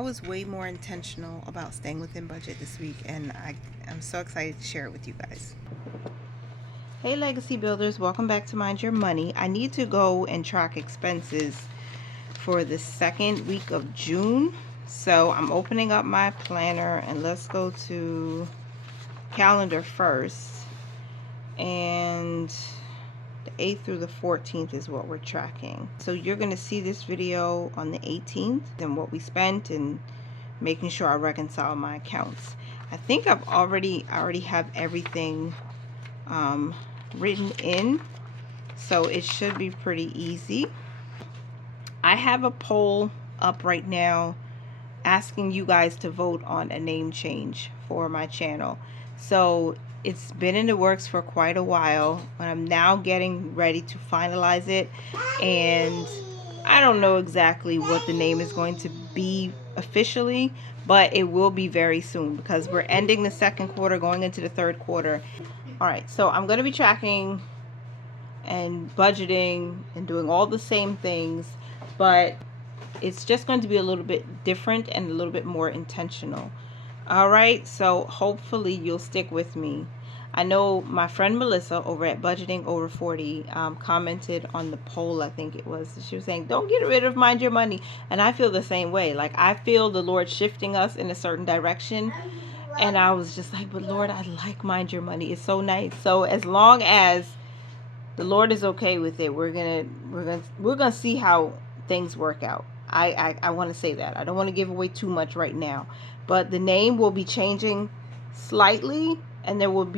I was way more intentional about staying within budget this week, and I'm so excited to share it with you guys. Hey legacy builders, welcome back to Mind Your Money. I need to go and track expenses for the second week of June. So I'm opening up my planner, and let's go to calendar first. And the 8th through the 14th is what we're tracking. So you're going to see this video on the 18th and what we spent and making sure I reconcile my accounts. I think I already have everything written in, so it should be pretty easy. I have a poll up right now asking you guys to vote on a name change for my channel. So it's been in the works for quite a while, but I'm now getting ready to finalize it, and I don't know exactly what the name is going to be officially, but it will be very soon because we're ending the second quarter, going into the third quarter. All right, so I'm going to be tracking and budgeting and doing all the same things, but it's just going to be a little bit different and a little bit more intentional. All right, so hopefully you'll stick with me. I know my friend Melissa over at Budgeting Over 40 commented on the poll, I think it was. She was saying, don't get rid of Mind Your Money. And I feel the same way. Like, I feel the Lord shifting us in a certain direction. And I was just like, but Lord, I like Mind Your Money. It's so nice. So as long as the Lord is okay with it, we're gonna see how things work out. I want to say that. I don't want to give away too much right now. But the name will be changing slightly, and there will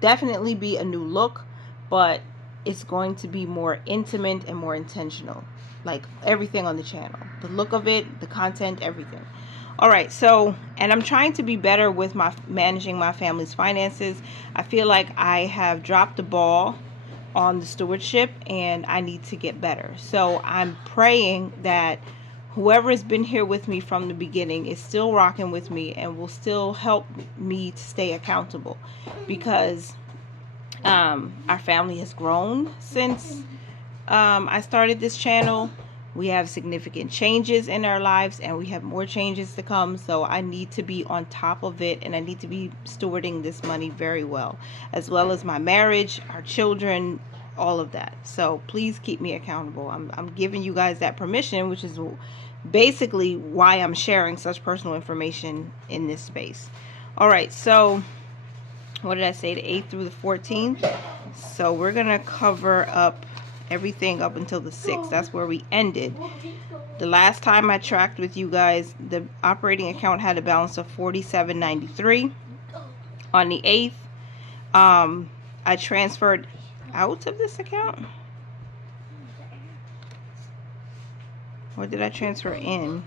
definitely be a new look, but it's going to be more intimate and more intentional. Like everything on the channel. The look of it, the content, everything. Alright, so, and I'm trying to be better with managing my family's finances. I feel like I have dropped the ball on the stewardship, and I need to get better. So I'm praying that whoever has been here with me from the beginning is still rocking with me and will still help me to stay accountable, because our family has grown since I started this channel. We have significant changes in our lives, and we have more changes to come. So I need to be on top of it, and I need to be stewarding this money very well as my marriage, our children, all of that. So please keep me accountable. I'm giving you guys that permission, which is basically why I'm sharing such personal information in this space. All right, so what did I say? The 8th through the 14th. So we're gonna cover up everything up until the 6th. That's where we ended. The last time I tracked with you guys, the operating account had a balance of $47.93. On the 8th, I transferred out of this account. Or did I transfer in?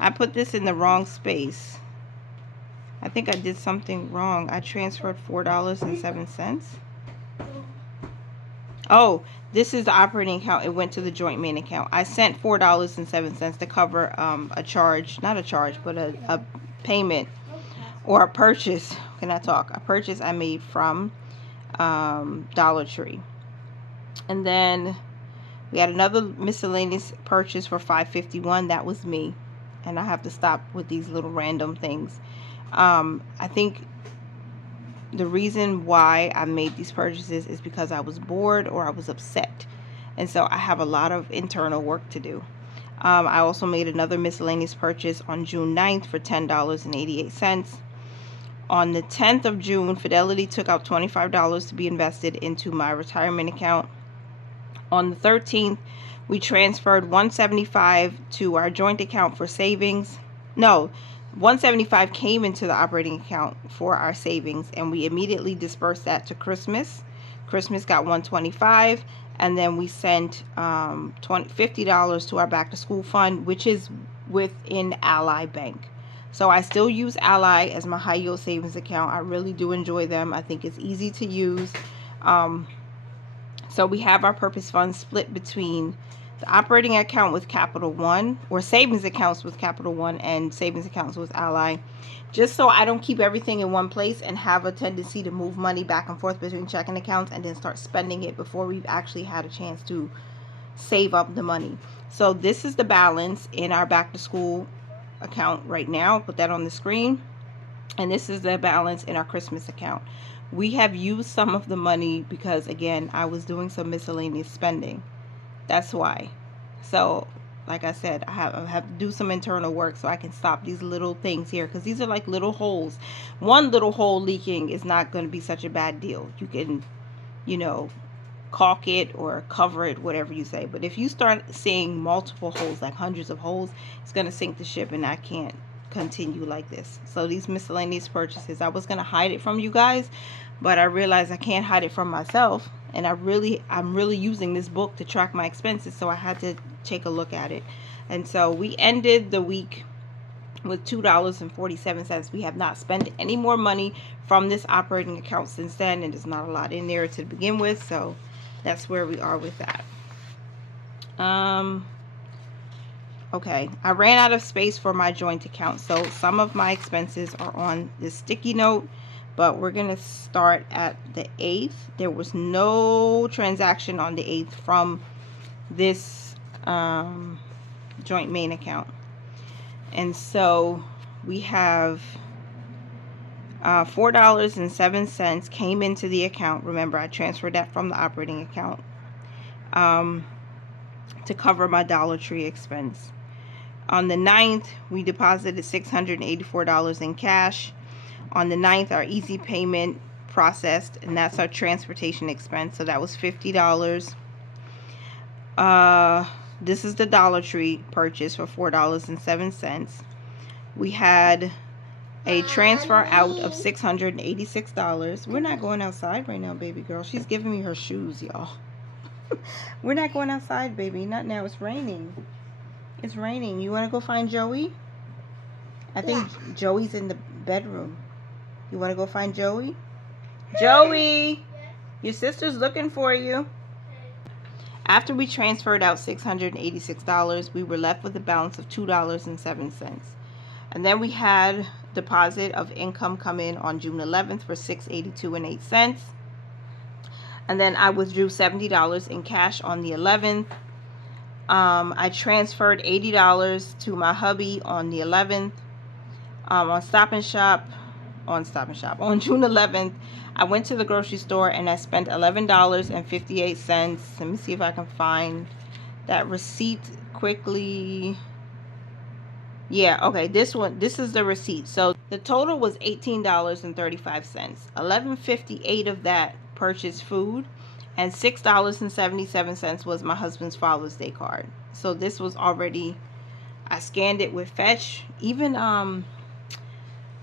I put this in the wrong space. I think I did something wrong. I transferred $4.07. Oh, this is the operating account. It went to the joint main account. I sent $4.07 to cover a charge, not a charge, but a payment or a purchase. Can I talk? A purchase I made from Dollar Tree. And then we had another miscellaneous purchase for $5.51. That was me. And I have to stop with these little random things. I think the reason why I made these purchases is because I was bored or I was upset. And so I have a lot of internal work to do. I also made another miscellaneous purchase on June 9th for $10.88. On the 10th of June, Fidelity took out $25 to be invested into my retirement account. On the 13th, we transferred $175 to our joint account for savings. No, $175 came into the operating account for our savings, and we immediately dispersed that to Christmas. Christmas got $125, and then we sent $50 to our back to school fund, which is within Ally Bank. So I still use Ally as my high yield savings account. I really do enjoy them. I think it's easy to use. So we have our purpose funds split between the operating account with Capital One, or savings accounts with Capital One, and savings accounts with Ally, just so I don't keep everything in one place and have a tendency to move money back and forth between checking accounts and then start spending it before we've actually had a chance to save up the money. So this is the balance in our back to school account right now. Put that on the screen. And this is the balance in our Christmas account. We have used some of the money because, again, I was doing some miscellaneous spending. That's why. So, like I said, I have to do some internal work so I can stop these little things here, because these are like little holes. One little hole leaking is not going to be such a bad deal. You can, you know, caulk it or cover it, whatever you say. But if you start seeing multiple holes, like hundreds of holes, it's going to sink the ship, and I can't continue like this. So these miscellaneous purchases, I was going to hide it from you guys, but I realized I can't hide it from myself, and I'm really using this book to track my expenses, so I had to take a look at it. And so we ended the week with $2.47. We have not spent any more money from this operating account since then, and there's not a lot in there to begin with, so that's where we are with that. Okay, I ran out of space for my joint account, so some of my expenses are on this sticky note, but we're going to start at the 8th. There was no transaction on the 8th from this joint main account. And so we have $4.07 came into the account. Remember, I transferred that from the operating account to cover my Dollar Tree expense. On the 9th, we deposited $684 in cash. On the 9th, our easy payment processed, and that's our transportation expense. So that was $50. This is the Dollar Tree purchase for $4.07. We had a transfer out of $686. We're not going outside right now, baby girl. She's giving me her shoes, y'all. We're not going outside, baby. Not now. It's raining. It's raining. You want to go find Joey? I think Joey's in the bedroom. You want to go find Joey? Joey! Your sister's looking for you. After we transferred out $686, we were left with a balance of $2.07. And then we had deposit of income come in on June 11th for $682.08. And then I withdrew $70 in cash on the 11th. I transferred $80 to my hubby on the 11th. On Stop and Shop, on June 11th, I went to the grocery store and I spent $11.58. Let me see if I can find that receipt quickly. Yeah, okay, this is the receipt. So the total was $18.35. $11.58 of that purchased food, and $6.77 was my husband's Father's Day card. So this was already, I scanned it with Fetch, even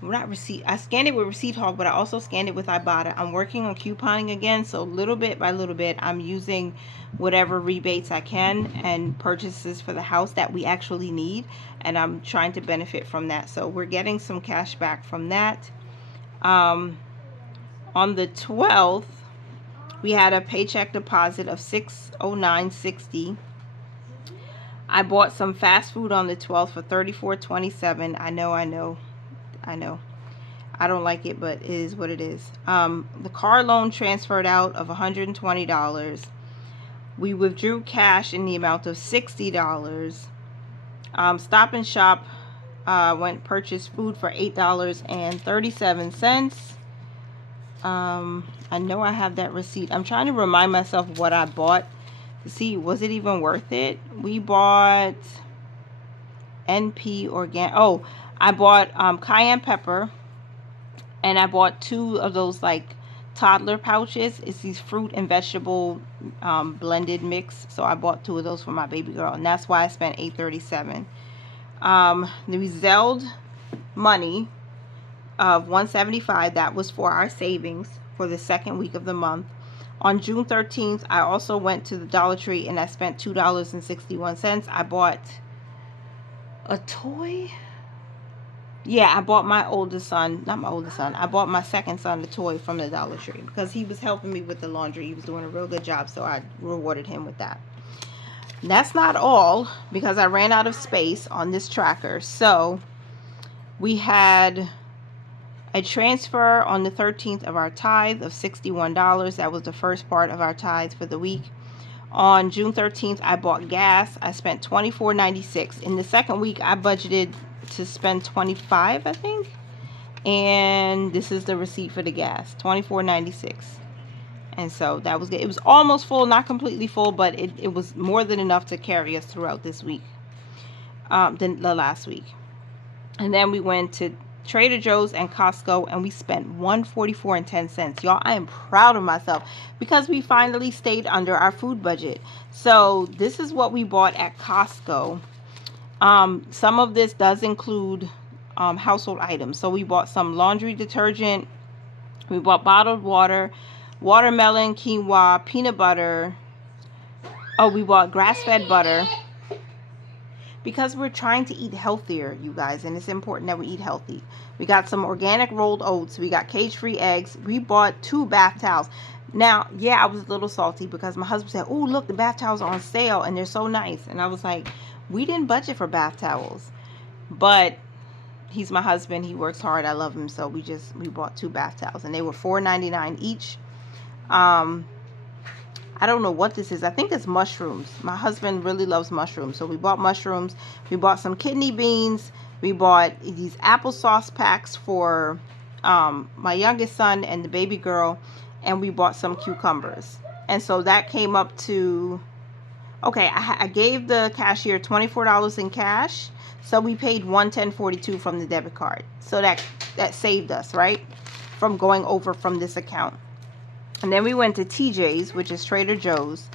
not receipt, I scanned it with Receipt Hog, but I also scanned it with Ibotta. I'm working on couponing again, so little bit by little bit I'm using whatever rebates I can and purchases for the house that we actually need, and I'm trying to benefit from that. So we're getting some cash back from that. On the 12th, we had a paycheck deposit of $609.60. I bought some fast food on the 12th for $34.27. I know. I don't like it, but it is what it is. The car loan transferred out of $120. We withdrew cash in the amount of $60. Stop and Shop went purchased food for $8.37. I know I have that receipt. I'm trying to remind myself what I bought to see, was it even worth it? We bought NP organic. Oh, I bought cayenne pepper, and I bought 2 of those like toddler pouches. It's these fruit and vegetable blended mix. So I bought 2 of those for my baby girl, and that's why I spent $8.37. We Zelled money of $175. That was for our savings for the second week of the month. On June 13th, I also went to the Dollar Tree and I spent $2.61. I bought a toy. Yeah, I bought my oldest son, not my oldest son, I bought my second son a toy from the Dollar Tree because he was helping me with the laundry. He was doing a real good job, so I rewarded him with that. That's not all, because I ran out of space on this tracker. So we had a transfer on the 13th of our tithe of $61. That was the first part of our tithe for the week. On June 13th, I bought gas. I spent $24.96. In the second week, I budgeted to spend 25, I think. And this is the receipt for the gas, $24.96. And so that was good. It was almost full, not completely full, but it was more than enough to carry us throughout this week, than the last week. And then we went to Trader Joe's and Costco, and we spent $144.10. Y'all, I am proud of myself because we finally stayed under our food budget. So this is what we bought at Costco. Some of this does include household items. So we bought some laundry detergent, we bought bottled water, watermelon, quinoa, peanut butter. Oh, we bought grass-fed butter because we're trying to eat healthier, you guys, and it's important that we eat healthy. We got some organic rolled oats, we got cage-free eggs, we bought 2 bath towels. Now, yeah, I was a little salty because my husband said, oh, look, the bath towels are on sale and they're so nice. And I was like, we didn't budget for bath towels, but he's my husband, he works hard, I love him, so we bought 2 bath towels, and they were $4.99 each. I don't know what this is. I think it's mushrooms. My husband really loves mushrooms, so we bought mushrooms. We bought some kidney beans. We bought these applesauce packs for my youngest son and the baby girl, and we bought some cucumbers. And so that came up to, okay, I gave the cashier $24 in cash, so we paid $110.42 from the debit card. So that saved us, right, from going over from this account. And then we went to TJ's, which is Trader Joe's,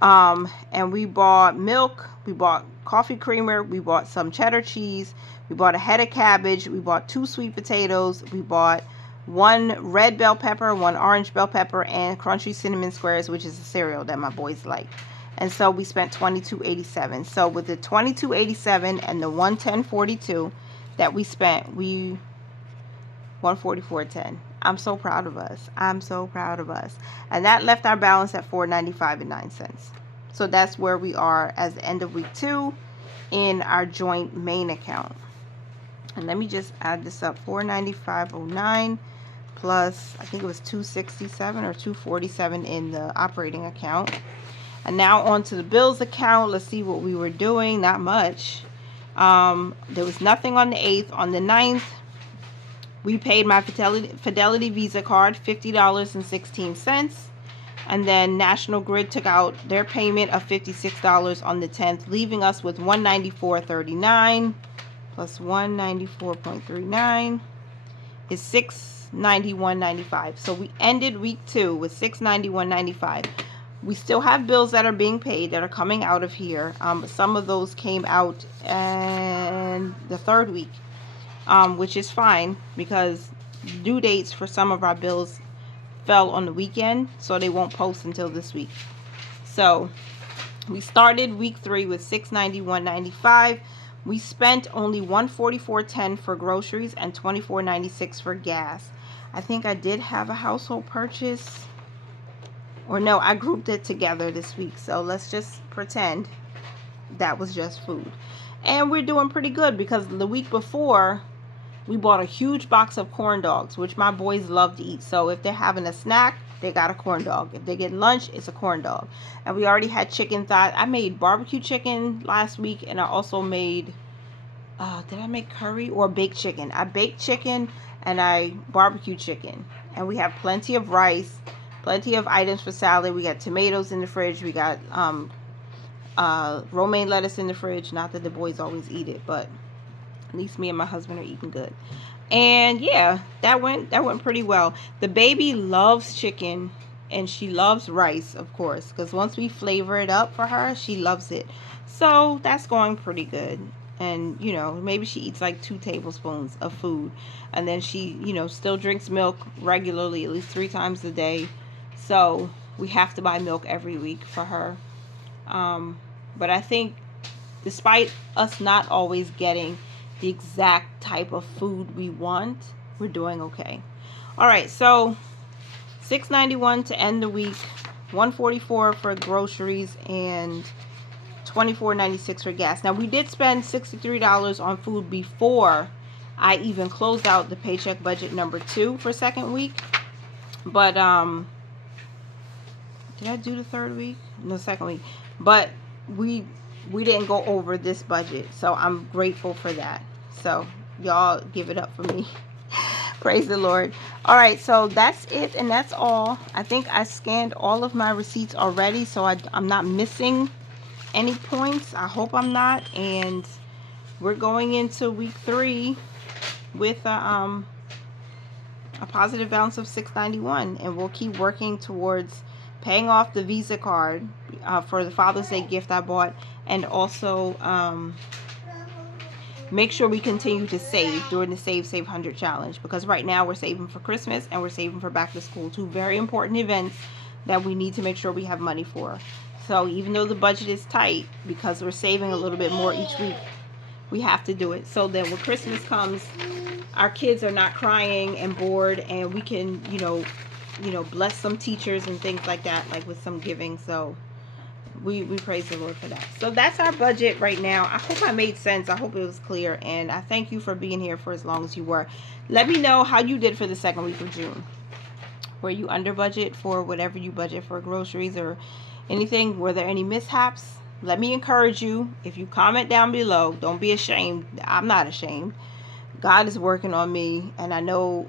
and we bought milk, we bought coffee creamer, we bought some cheddar cheese, we bought a head of cabbage, we bought 2 sweet potatoes, we bought 1 red bell pepper, 1 orange bell pepper, and crunchy cinnamon squares, which is a cereal that my boys like. And so we spent $22.87. So with the $22.87 and the $110.42 that we spent, we $144.10. I'm so proud of us. I'm so proud of us. And that left our balance at $495.09. So that's where we are as the end of week 2 in our joint main account. And let me just add this up. $495.09 plus, I think it was $267 or $247 in the operating account. And now on to the bills account. Let's see what we were doing. Not much. There was nothing on the 8th. On the 9th, we paid my Fidelity Visa card $50.16. And then National Grid took out their payment of $56 on the 10th, leaving us with $194.39 plus $194.39 is $691.95. So we ended week 2 with $691.95. We still have bills that are being paid that are coming out of here. Some of those came out in the 3rd week, which is fine because due dates for some of our bills fell on the weekend, so they won't post until this week. So we started week 3 with $691.95. We spent only $144.10 for groceries and $24.96 for gas. I think I did have a household purchase, or no, I grouped it together this week, so let's just pretend that was just food. And we're doing pretty good because the week before we bought a huge box of corn dogs, which my boys love to eat. So if they're having a snack, they got a corn dog. If they get lunch, it's a corn dog. And we already had chicken thighs. I made barbecue chicken last week, and I also made, did I make curry or baked chicken? I baked chicken and I barbecued chicken. And we have plenty of rice, plenty of items for salad. We got tomatoes in the fridge. We got romaine lettuce in the fridge. Not that the boys always eat it, but at least me and my husband are eating good. And yeah, that went pretty well. The baby loves chicken and she loves rice, of course, because once we flavor it up for her, she loves it. So that's going pretty good. And you know, maybe she eats like 2 tablespoons of food, and then she, you know, still drinks milk regularly, at least 3 times a day. So we have to buy milk every week for her. But I think despite us not always getting the exact type of food we want, we're doing okay. All right, so $691 to end the week, $144 for groceries, and $24.96 for gas. Now we did spend $63 on food before I even closed out the paycheck budget number 2 for 2nd week. But did I do the 3rd week? No, 2nd week. But we didn't go over this budget, so I'm grateful for that. So y'all give it up for me. Praise the Lord. All right, so that's it, and that's all. I think I scanned all of my receipts already, so I'm not missing any points. I hope I'm not. And we're going into week 3 with a positive balance of $691, and we'll keep working towards paying off the Visa card for the Father's Day gift I bought, and also make sure we continue to save during the Save 100 challenge, because right now we're saving for Christmas and we're saving for back to school, 2 very important events that we need to make sure we have money for. So even though the budget is tight, because we're saving a little bit more each week, we have to do it, so that when Christmas comes, our kids are not crying and bored, and we can, you know, bless some teachers and things like that, like with some giving. So we praise the Lord for that. So that's our budget right now. I hope I made sense. I hope it was clear, and I thank you for being here for as long as you were. Let me know how you did for the second week of June. Were you under budget for whatever you budget for, groceries or anything? Were there any mishaps? Let me encourage you. If you comment down below, don't be ashamed. I'm not ashamed. God is working on me, and I know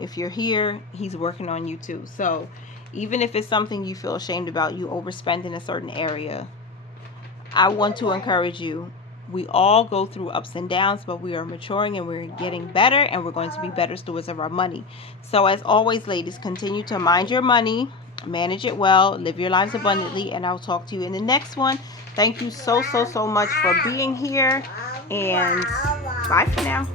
if you're here, he's working on you too. So even if it's something you feel ashamed about, you overspend in a certain area, I want to encourage you. We all go through ups and downs, but we are maturing and we're getting better, and we're going to be better stewards of our money. So as always, ladies, continue to mind your money, manage it well, live your lives abundantly, and I'll talk to you in the next one. Thank you so much for being here, and bye for now.